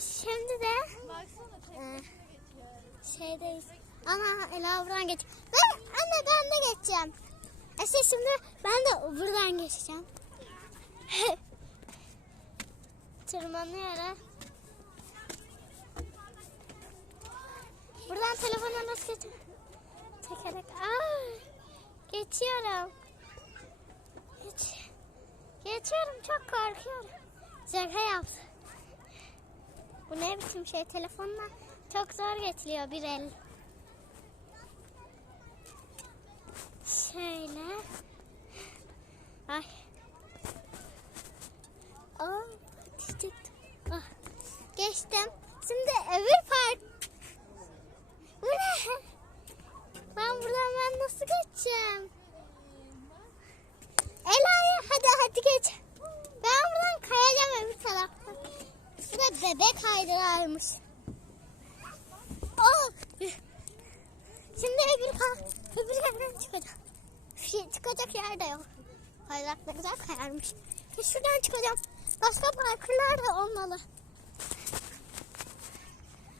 şimdi de e, şeydeyiz. Ana Ela buradan geç. Ben, anne ben de geçeceğim. İşte şimdi ben de buradan geçeceğim. Tırmanıyorum. Buradan telefona nasıl geçeceğim? Tekerek. Aa, geçiyorum. Geç. Geçiyorum çok korkuyorum. Şaka yaptı. Bu ne biçim şey telefonla çok zor geçiliyor bir el. Şöyle. Ay. Aa, düştük. Ah, geçtim. Şimdi öbür park. Bu ne? Ben buradan ben nasıl geçeceğim? Ela'ya hadi hadi geç. Ben buradan kayacağım öbür taraftan. Şurada bebek kaydılarmış. Oh. Şimdi öbür, öbür yerden çıkacağım. Şey, çıkacak yer de yok. Kaydırak da kayarmış. Ya şuradan çıkacağım. Başka parkurlar da olmalı.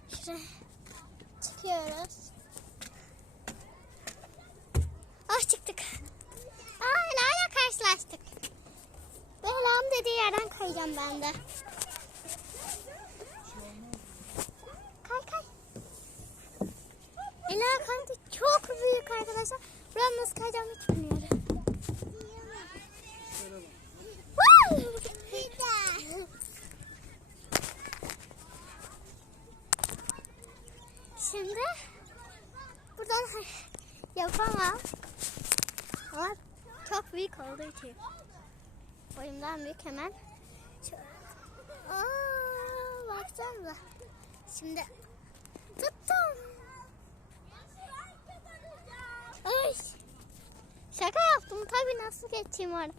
Şuraya çıkıyoruz. Ah çıktık. Aa Ela'yla karşılaştık. Ela'nın dediği yerden kayacağım ben de. Kaydı çok büyük arkadaşlar. Buradan nasıl kayacağım hiç bilmiyorum. Şimdi buradan yapamam. Ama çok büyük olduğu için. Boyumdan büyük hemen. Şu... Aa, baksanıza. Şimdi tuttum. Ay. Şaka yaptım. Tabii nasıl geçeyim orada.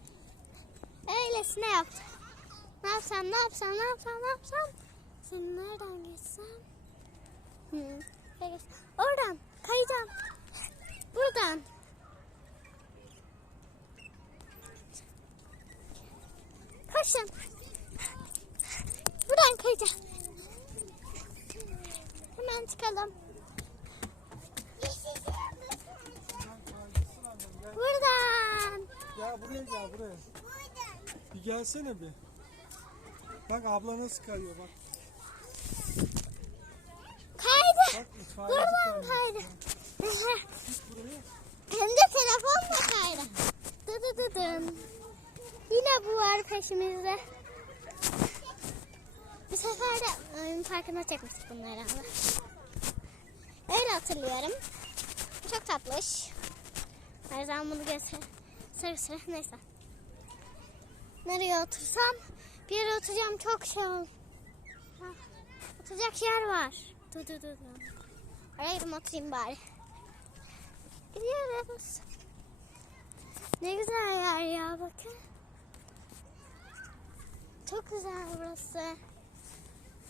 Öylesine yaptım. Ne yapsam, ne yapsam, ne yapsam, ne yapsam. Şimdi nereden geçsem? Hmm. Oradan kayacağım. Buradan. Koşun. Buradan kayacağım. Hemen çıkalım. Buradan. Buraya gel buraya. Bir gelsene bir. Bak abla nasıl kayıyor bak. Kaydı. Bak Buradan kaydı. Hem de telefonla kaydı. Dı dı dı dın. Yine bu var peşimizde. Bir sefer de oyun parkına çekmiştik bunları ama. Öyle hatırlıyorum. Çok tatlış. Her zaman bunu göster. Sarı neyse. Nereye otursam bir yere oturacağım çok şey ol. Oturacak yer var. Dı dı dı. Oraya oturayım bari. Gidiyoruz. Ne güzel yer ya bakın. Çok güzel burası.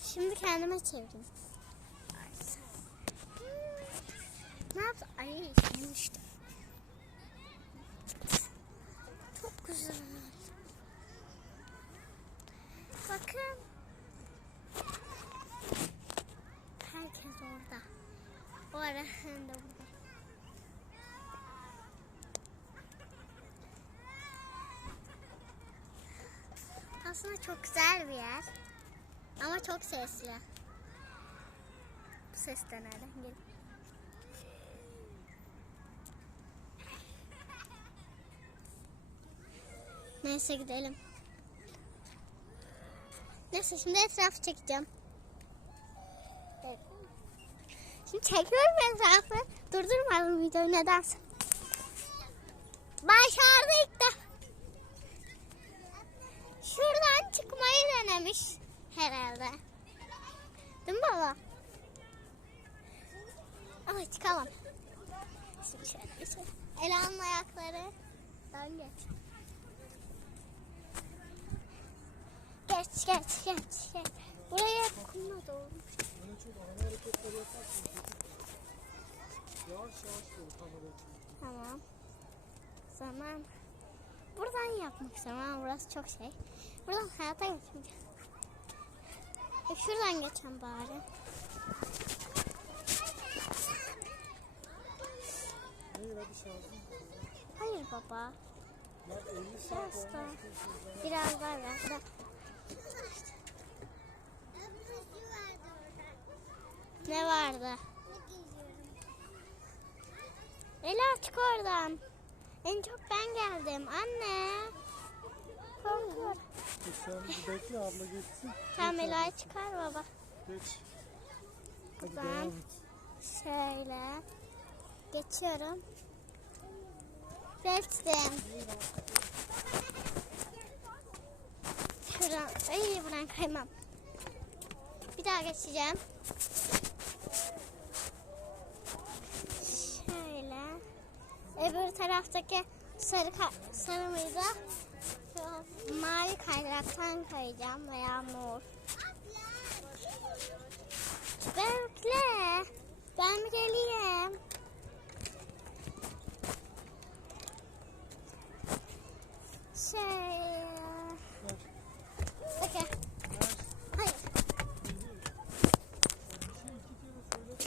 Şimdi kendime çevireyim. Hmm. Ne yaptı? Ay şimdi. Çok güzel. Bakın. Herkes orada. O ara burada. Aslında çok güzel bir yer. Ama çok sesli. Bu ses de nereden geliyor? Neyse gidelim. Neyse şimdi etrafı çekeceğim. Evet. Şimdi çekiyorum etrafı. Durdurmadım videoyu nedense. Başardık da. Şuradan çıkmayı denemiş herhalde. Değil mi baba? Ama çıkalım. Şimdi şöyle geçelim. Ela'nın ayakları. Dan geç. Geç geç geç geç. Buraya kumla hareketler yaparsın. Yavaş yavaş kamera. Tamam. Zaman. Buradan yapmak istiyorum burası çok şey. Buradan hayata geçmeyeceğim. E, Şuradan geçen bari. Hayır hadi şarjım. Hayır baba. Bak 50 saat Biraz daha. Biraz daha biraz daha. Ne vardı? Ela çık oradan. En çok ben geldim. Anne. Korkuyorum. Sen bekle abla geçsin. Tamam Ela'yı çıkar baba. Geç. Buradan. Şöyle. Geçiyorum. Geçtim. Şuradan. Ay buradan kaymam. Bir daha geçeceğim. Şöyle. Öbür taraftaki sarı sarı mıydı? Mavi kaydıraktan kayacağım veya mor. Bekle. Ben geleyim? Şey... Ver. Okey. Ver. Hayır. Bir şey iki kere söyle.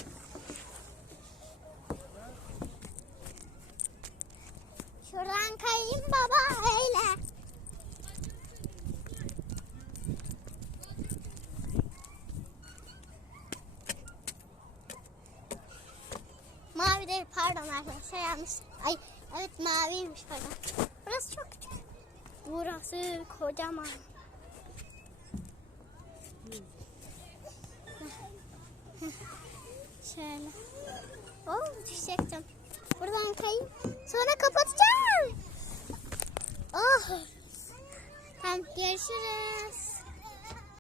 Şuradan kayayım baba öyle. Mavi değil pardon arkadaşlar yanlış. Ay evet maviymiş pardon. Burası çok küçük. Burası kocaman. Şöyle. Oh düşecektim. Buradan kayayım. Sonra kapatacağım. Oh. Tamam görüşürüz.